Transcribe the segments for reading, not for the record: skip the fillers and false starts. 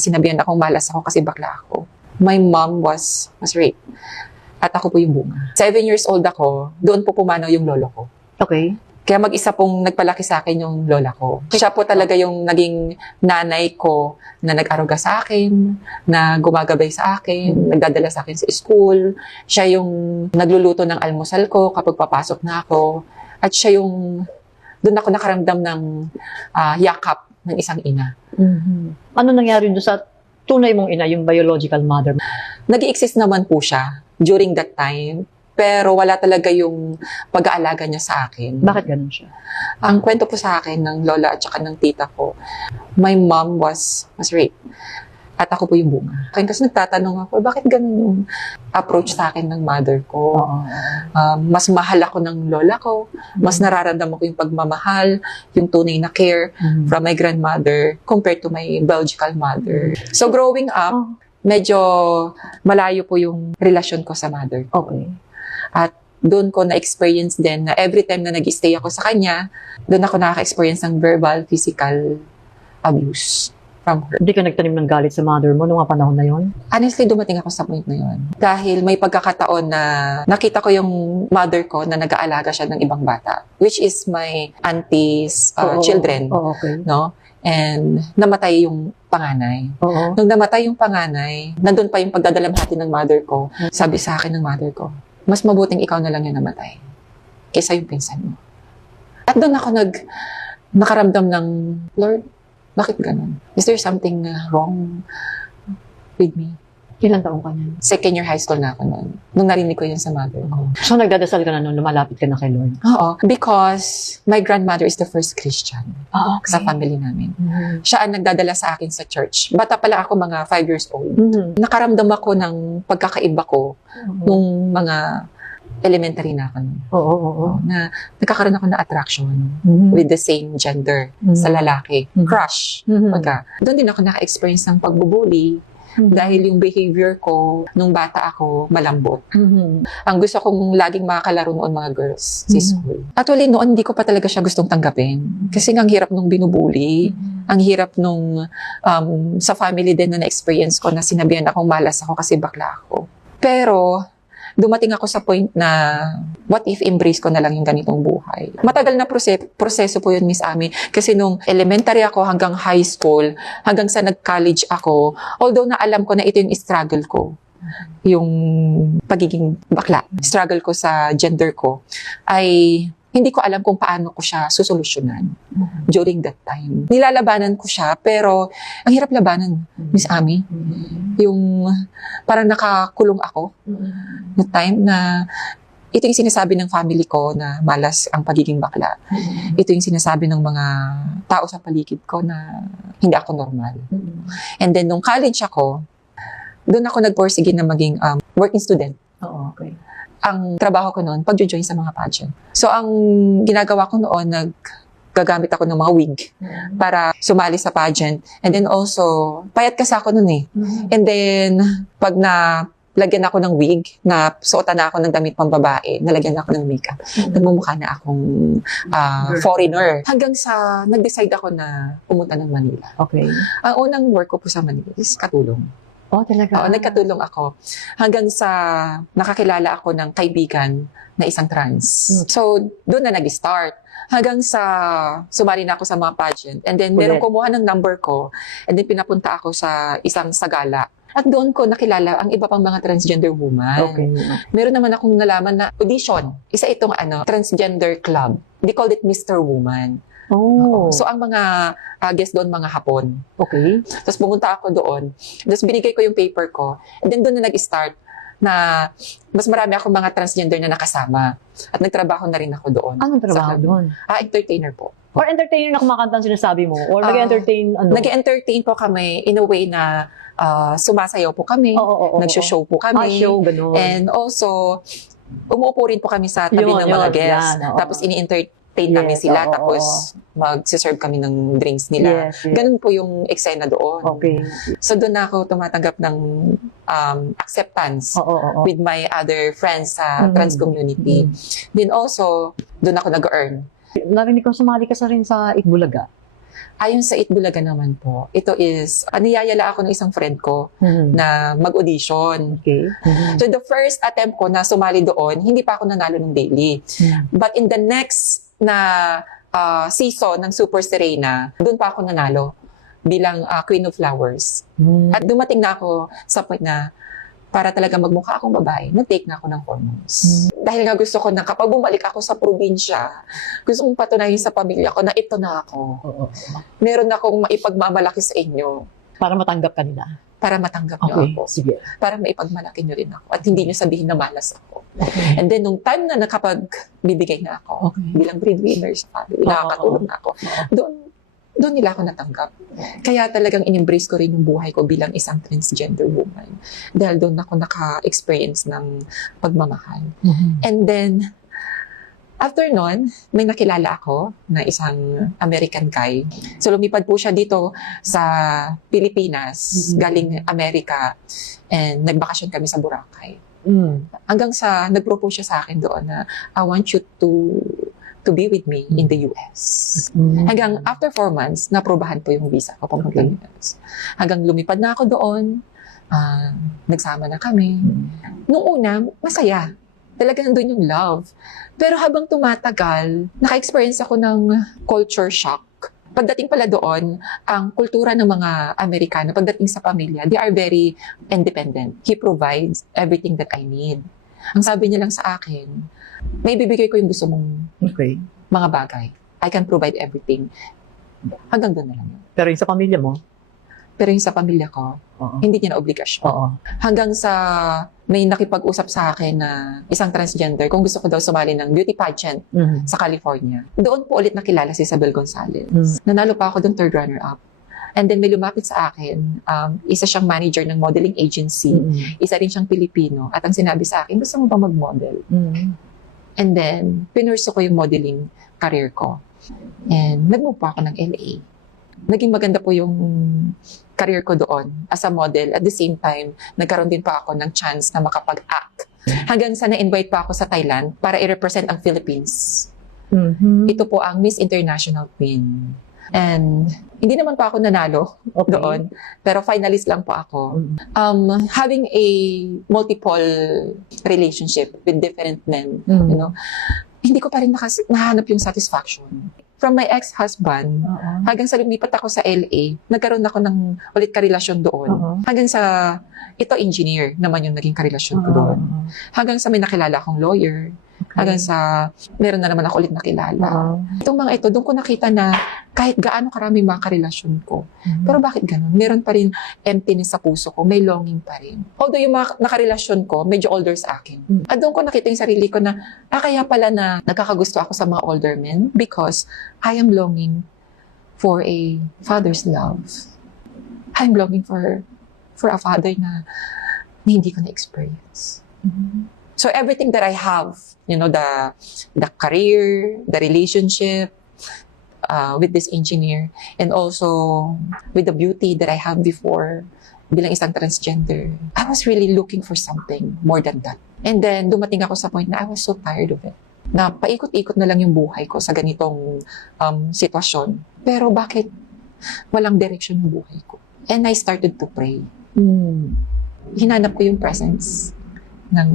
Sinabihan akong malas ako kasi bakla ako. My mom was raped. At ako po yung bunga. 7 years old ako, doon po pumanaw yung lolo ko. Okay. Kaya mag-isa pong nagpalaki sa akin yung lola ko. Siya po talaga yung naging nanay ko na nag-aruga sa akin, na gumagabay sa akin, nagdadala sa akin sa school. Siya yung nagluluto ng almusal ko kapag papasok na ako. At siya yung, doon ako nakaramdam ng yakap ng isang ina. Mm-hmm. Ano nangyari doon sa tunay mong ina, yung biological mother? Nag-i-exist naman po siya during that time. Pero wala talaga yung pag-aalaga niya sa akin. Bakit ganun siya? Ang kwento po sa akin ng lola at saka ng tita ko, my mom was raped. At ako po yung bunga. Kasi nagtatanong ako, bakit ganun yung approach sa akin ng mother ko? Mas mahal ako ng lola ko. Mas nararamdaman ko yung pagmamahal, yung tunay na care from my grandmother compared to my biological mother. So growing up, medyo malayo po yung relasyon ko sa mother ko. Okay. At doon ko na-experience din na every time na nag-stay ako sa kanya, doon ako nakaka-experience ng verbal, physical abuse from her. Hindi ka nagtanim ng galit sa mother mo noong panahon na yon? Honestly, dumating ako sa point na yun. Dahil may pagkakataon na nakita ko yung mother ko na nag-aalaga siya ng ibang bata, which is my auntie's children. Okay. No? And namatay yung panganay. Oo. Nung namatay yung panganay, nandun pa yung pagdadalamhati ng mother ko. Sabi sa akin ng mother ko, mas mabuting ikaw na lang yung namatay kaysa yung pinsan mo. At doon ako nakaramdam ng, Lord, bakit ganun? Is there something wrong with me? Ilang taong ka niyan? Second year high school na ako noon. Nung narinig ko yun sa mother ko. So nagdadasal ka na nung lumalapit ka na kay Lord? Oo. Because my grandmother is the first Christian sa family namin. Siya ang nagdadala sa akin sa church. Bata pala ako, mga 5 years old. Nakaramdam ako ng pagkakaiba ko nung mga elementary na ako. Na nagkakaroon ako na attraction with the same gender sa lalaki. Crush. Doon din ako naka-experience ng pagbubully dahil yung behavior ko nung bata ako malambot. Ang gusto kong laging makakalaro noon mga girls sa school. Actually noon hindi ko pa talaga siya gustong tanggapin. Kasi ang hirap nung binubuli. Ang hirap nung sa family din na na-experience ko na sinabihan akong malas ako kasi bakla ako. Pero dumating ako sa point na what if embrace ko na lang yung ganitong buhay. Matagal na proseso po yun, Miss Ami. Kasi nung elementary ako hanggang high school, hanggang sa nag-college ako, although na alam ko na ito yung struggle ko, yung pagiging bakla, struggle ko sa gender ko, ay hindi ko alam kung paano ko siya susolusyonan during that time. Nilalabanan ko siya, pero ang hirap labanan, Miss Ami. Yung parang nakakulong ako no time na ito yung sinasabi ng family ko na malas ang pagiging bakla. Ito yung sinasabi ng mga tao sa paligid ko na hindi ako normal. And then nung college ako, doon ako nagporsige na maging working student. Okay. Ang trabaho ko noon, pag-join sa mga pageant. So, ang ginagawa ko noon, gagamit ako ng mga wig para sumali sa pageant. And then also, payat kasi ako noon eh. And then, pag lagyan ako ng wig, na suotan na ako ng damit pang babae, nalagyan na ako ng makeup, nagmumukha na akong foreigner. Hanggang sa, nag-decide ako na pumunta ng Manila. Okay. Ang unang work ko po sa Manila is katulong. Oh, talaga? Oo, nagkatulong ako. Hanggang sa nakakilala ako ng kaibigan na isang trans. So, doon na nag-start. Hanggang sa sumali na ako sa mga pageant. And then, merong kumuha ng number ko. And then, pinapunta ako sa isang sagala. At doon ko nakilala ang iba pang mga transgender woman. Okay. Meron naman akong nalaman na audition. Isa itong transgender club. They called it Mr. Woman. Oh. So, ang mga guest doon, mga Hapon. Okay. Tapos pumunta ako doon. Tapos binigay ko yung paper ko. And then doon na nag-start na mas marami ako mga transgender na nakasama. At nagtrabaho na rin ako doon. Anong trabaho doon? Entertainer po. Or entertainer na kumakanta ang sinasabi mo? Or nag-entertain ano? Nag-entertain po kami in a way na sumasayaw po kami. Nag-show po kami. Show, ganun. And also, umuupo rin po kami sa tabi ng mga guests. Tapos ini-entertain namin sila, tapos mag-serve kami ng drinks nila. Ganun po yung eksena doon. Okay. So doon na ako tumatanggap ng acceptance with my other friends sa trans community. Then also, doon ako nag-earn. Narinig ko sumali ka sa rin sa Itbulaga. Ayon sa Itbulaga naman po, ito is, niyayala ako ng isang friend ko na mag-audition. Okay. So the first attempt ko na sumali doon, hindi pa ako nanalo ng daily. But in the next na season ng Super Serena, doon pa ako nanalo bilang Queen of Flowers. At dumating na ako sa point na para talaga magmukha akong babae, nag-take na ako ng hormones. Dahil nga gusto ko na kapag bumalik ako sa probinsya, gusto kong patunayan sa pamilya ko na ito na ako. Meron akong maipagmamalaki sa inyo Para matanggap ka nila. para matanggap niyo ako. Sige. Para maipagmalaki niyo rin ako. At hindi niyo sabihin na malas ako. And then, nung time na nakapagbibigay na ako, bilang breadwinner sa family, nakakatulong na ako, doon nila ako natanggap. Kaya talagang in-embrace ko rin yung buhay ko bilang isang transgender woman. Dahil doon ako naka-experience ng pagmamahal. And then, after nun, may nakilala ako na isang American guy. So, lumipad po siya dito sa Pilipinas, galing Amerika, and nagbakasyon kami sa Boracay. Hanggang sa, nag-propose siya sa akin doon na, I want you to be with me in the US. Hanggang after 4 months, naprobahan po yung visa ko papunta US. Hanggang lumipad na ako doon, nagsama na kami. Nung una, masaya. Talaga nandun yung love. Pero habang tumatagal, naka-experience ako ng culture shock. Pagdating pala doon, ang kultura ng mga Amerikano, pagdating sa pamilya, they are very independent. He provides everything that I need. Ang sabi niya lang sa akin, may bibigay ko yung gusto mong mga bagay. I can provide everything. Hanggang doon na lang yun. Pero yung sa pamilya mo? Pero yung sa pamilya ko, hindi niya na obligasyon. Hanggang sa may nakipag-usap sa akin na isang transgender, kung gusto ko daw sumali ng beauty pageant sa California. Doon po ulit nakilala si Isabel Gonzalez. Nanalo pa ako doon, third runner-up. And then may lumapit sa akin, isa siyang manager ng modeling agency, isa rin siyang Pilipino, at ang sinabi sa akin, gusto mo ba mag-model? And then, pinurso ko yung modeling career ko. And nag-move pa ako ng LA. Naging maganda po yung career ko doon as a model. At the same time, nagkaroon din pa ako ng chance na makapag-act. Hanggang sa na-invite pa ako sa Thailand para i-represent ang Philippines. Ito po ang Miss International Queen. And hindi naman pa ako nanalo doon, pero finalist lang po ako. Having a multiple relationship with different men, you know, hindi ko pa rin nahanap yung satisfaction. From my ex-husband, hanggang sa lumipat ako sa LA, nagkaroon ako ng ulit karelasyon doon. Hanggang sa, ito engineer naman yung naging karelasyon ko doon. Hanggang sa may nakilala akong lawyer. Hanggang sa, meron na naman ako ulit nakilala. Itong mga ito, doon ko nakita na kahit gaano karami mga karelasyon ko. Pero bakit ganun? Meron pa rin emptiness sa puso ko, may longing pa rin. Although yung mga nakarelasyon ko, medyo older sa akin. At doon ko nakita yung sarili ko na, kaya pala na nagkakagusto ako sa mga older men because I am longing for a father's love. I'm longing for a father na hindi ko na-experience. So everything that I have, you know, the career, the relationship with this engineer, and also with the beauty that I have before bilang isang transgender, I was really looking for something more than that. And then dumating ako sa point na I was so tired of it. Na paikot-ikot na lang yung buhay ko sa ganitong sitwasyon. Pero bakit walang direction yung buhay ko? And I started to pray. Hinanap ko yung presence ng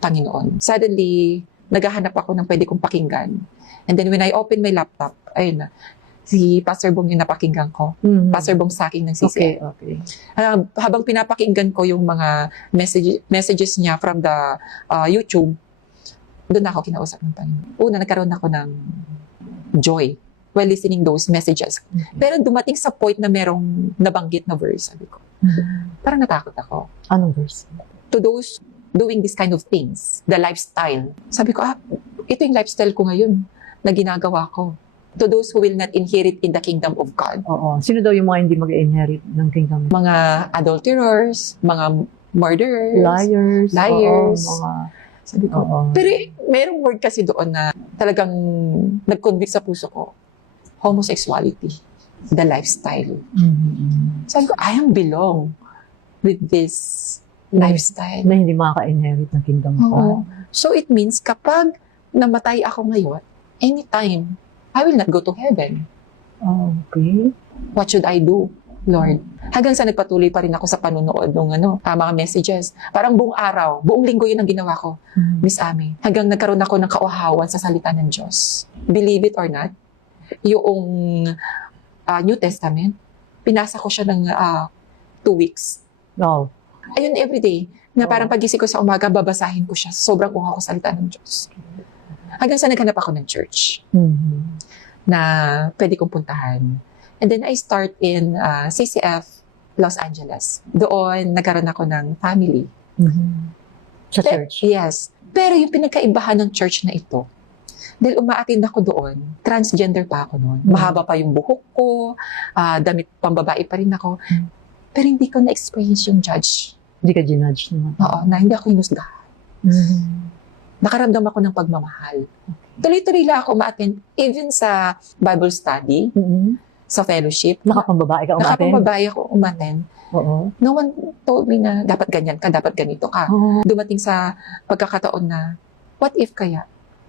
Panginoon. Suddenly, naghahanap ako ng pwede kong pakinggan. And then when I opened my laptop, ayun na, si Pastor Bong yung napakinggan ko. Pastor Bong sa akin ng CCA. Habang pinapakinggan ko yung mga messages niya from the YouTube, doon ako kinausap ng Panginoon. Una, nagkaroon ako ng joy while listening those messages. Pero dumating sa point na merong nabanggit na verse, sabi ko. Parang natakot ako. Anong verse? To those doing this kind of things, the lifestyle. Sabi ko, ito yung lifestyle ko ngayon na ginagawa ko. To those who will not inherit in the kingdom of God. Sino daw yung mga hindi mag-inherit ng kingdom? Mga adulterers, mga murderers, liars. Sabi ko, pero merong word kasi doon na talagang nag-convict sa puso ko. Homosexuality, the lifestyle. Sabi ko, I am belong with this lifestyle. Na hindi makaka-inherit ng kingdom of God. So it means kapag namatay ako ngayon, anytime, I will not go to heaven. Okay. What should I do, Lord? Hanggang sa nagpatuloy pa rin ako sa panunood ng mga messages. Parang buong araw, buong linggo yun ang ginawa ko, Miss Ami. Hanggang nagkaroon ako ng kauhawan sa salita ng Diyos. Believe it or not, yung New Testament, pinasa ko siya ng 2 weeks. Wow. Ayun, everyday, na parang pagising ko sa umaga, babasahin ko siya. Sobrang uha ko sa salita ng Diyos. Hanggang sa naghanap ako ng church na pwede kong puntahan. And then I start in CCF Los Angeles. Doon, nagkaroon ako ng family. Sa church? Yes. Pero yung pinagkaibahan ng church na ito, dahil umaattend ako doon, transgender pa ako noon. Mahaba pa yung buhok ko, damit pambabae pa rin ako. Pero hindi ko na-experience yung judge. Hindi ka ginudge naman. Oo, na hindi ako hinusgahan. Nakaramdam ako ng pagmamahal. Tuloy-tuloy lang ako umaattend, even sa Bible study, sa fellowship. Nakapambabae ka umaten? Nakapambabae ako umattend. Oo. No one told me na dapat ganyan ka, dapat ganito ka. Dumating sa pagkakataon na, what if kaya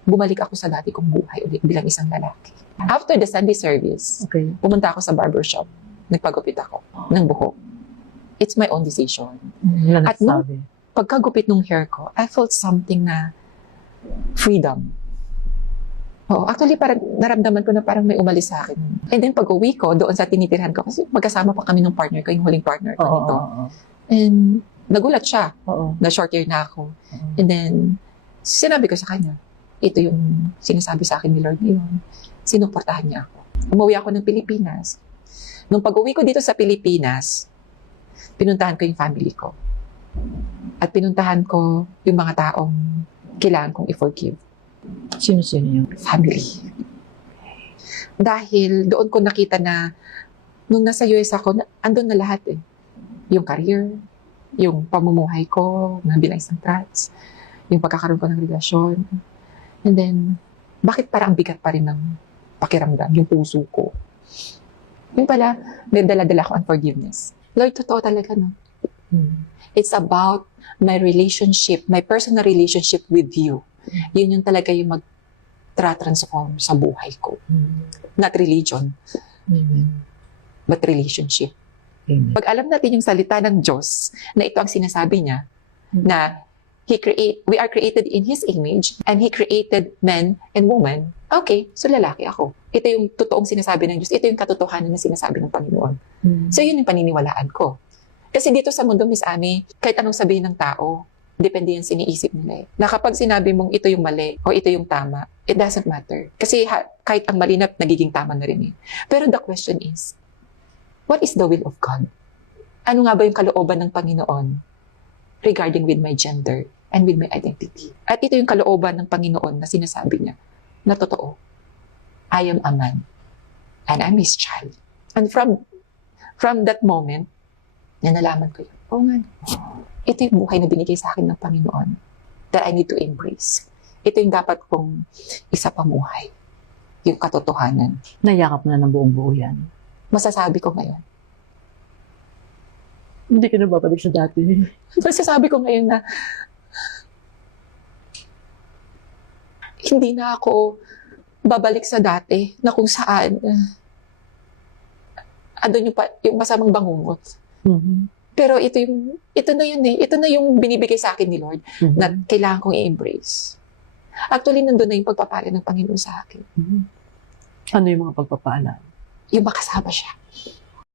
bumalik ako sa dati kong buhay ulit bilang isang lalaki. After the Sunday service, Okay. pumunta ako sa barbershop. Nagpagupit ako ng buhok. It's my own decision. Yan At ang sabi. Pagkagupit ng hair ko, I felt something na freedom. Oo, actually, parang naramdaman ko na parang may umalis sa akin. And then pag-uwi ko, doon sa tinitirhan ko, kasi magkasama pa kami ng partner ko, yung huling partner ko nito. And nagulat siya na short hair na ako. And then, sinabi ko sa kanya, ito yung sinasabi sa akin ni Lord ngayon. Sinuportahan niya ako. Umuwi ako ng Pilipinas. Nung pag-uwi ko dito sa Pilipinas, pinuntahan ko yung family ko. At pinuntahan ko yung mga taong kailangan kong i-forgive. Sino-sino yung Family. Dahil doon ko nakita na nung nasa US ako, andun na lahat eh. Yung career, yung pamumuhay ko, bilang isang trans, yung pagkakaroon ko ng relasyon. And then, bakit parang bigat pa rin ng pakiramdam, yung puso ko? Yung pala, may dala-dala ko unforgiveness. Lord, totoo talaga, no? It's about my relationship, my personal relationship with you. Yun yung talaga yung mag-transform sa buhay ko. Not religion, but relationship. Pag alam natin yung salita ng Diyos, na ito ang sinasabi niya, na we are created in His image, and He created men and woman. Okay, so lalaki ako. Ito yung totoong sinasabi ng Diyos. Ito yung katotohanan na sinasabi ng Panginoon. So yun yung paniniwalaan ko. Kasi dito sa mundo, Miss Ami, kahit anong sabihin ng tao, depende yan siniisip nila eh. Na kapag sinabi mong ito yung mali o ito yung tama, it doesn't matter. Kasi kahit ang mali na, nagiging tama na rin eh. Pero the question is, what is the will of God? Ano nga ba yung kalooban ng Panginoon regarding with my gender and with my identity? At ito yung kalooban ng Panginoon na sinasabi niya na totoo. I am a man and I'm His child. And from that moment, na nalaman ko yun, oh nga, ito yung buhay na binigay sa akin ng Panginoon that I need to embrace. Ito yung dapat kong isapamuhay. Yung katotohanan. Nayakap na ng buong buo yan. Masasabi ko ngayon. Hindi ka na babalik sa dati. Masasabi ko ngayon na hindi na ako babalik sa dati na kung saan andun yung masamang bangungot. Pero ito na yun eh. Ito na yung binibigay sa akin ni Lord na kailangan kong i-embrace. Actually, nandun na yung pagpapala ng Panginoon sa akin. Ano yung mga pagpapala? Yung makasama siya.